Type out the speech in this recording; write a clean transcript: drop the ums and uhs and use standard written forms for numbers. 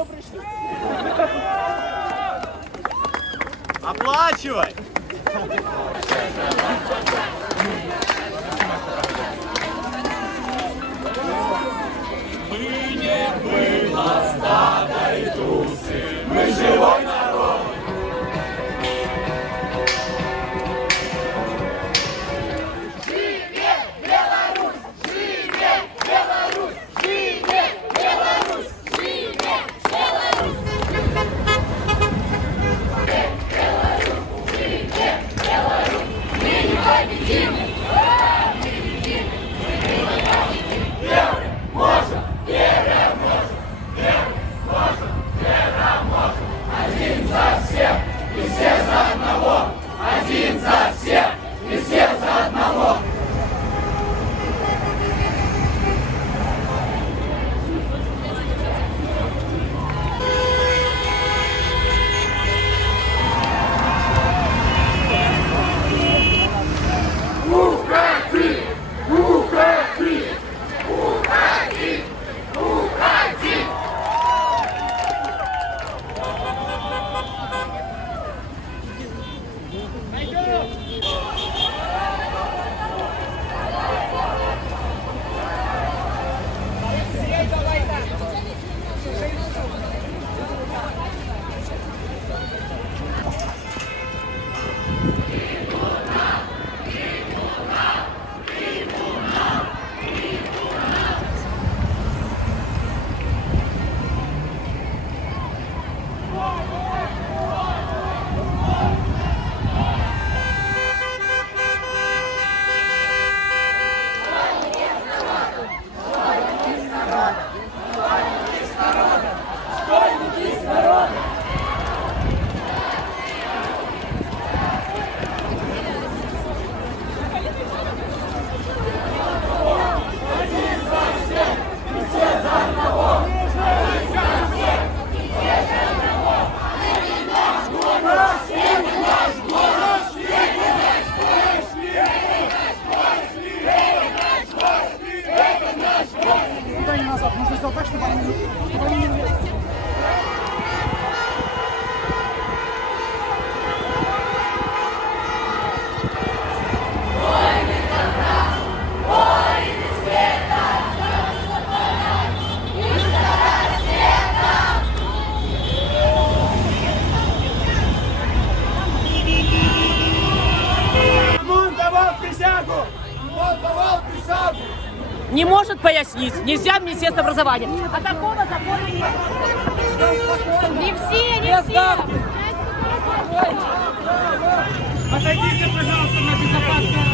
что пришли. Оплачивай! Мы не было стада и тусы, мы живой народ. Живе Беларусь! Живе Беларусь! Живе Беларусь! Живе Беларусь! Мы непобедимы! Один за всех и все за одного! Один за всех и все за одного! Уходи! Уходи! Уходи! Уходи! Куда не назад? Нужно сделать так, чтобы они не... Он давал присягу! Он давал присягу! Не может пояснить. Нельзя Министерство образования. А такого закона нет. Не все, не все. Отойдите, пожалуйста, на безопасное